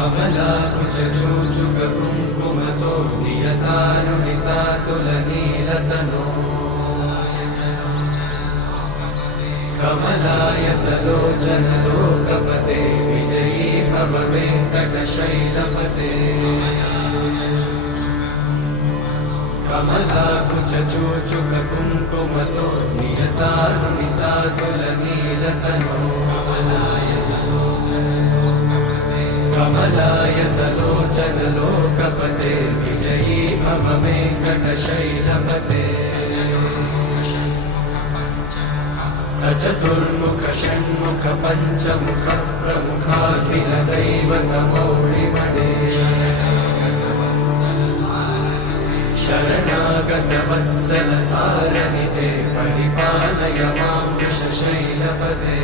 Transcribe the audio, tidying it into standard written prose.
कमलाकुचूचुककुङ्कुमतो नियतारुणितातुलनीलतनो कमलायतलोचनलोकपते विजयी भव वेङ्कटशैलपते कमलाकुचूचुककुङ्कुमतो नियतारुणितातुलनीलतनो कमलायतलोचनलोकपते विजयी भव वेङ्कटशैलपते सचतुर्मुख षण्मुख पञ्चमुख प्रमुखाखिल दैवतमौळिमणे शरणागत वत्सल सारनिधे परिपालय मां वृषशैलपते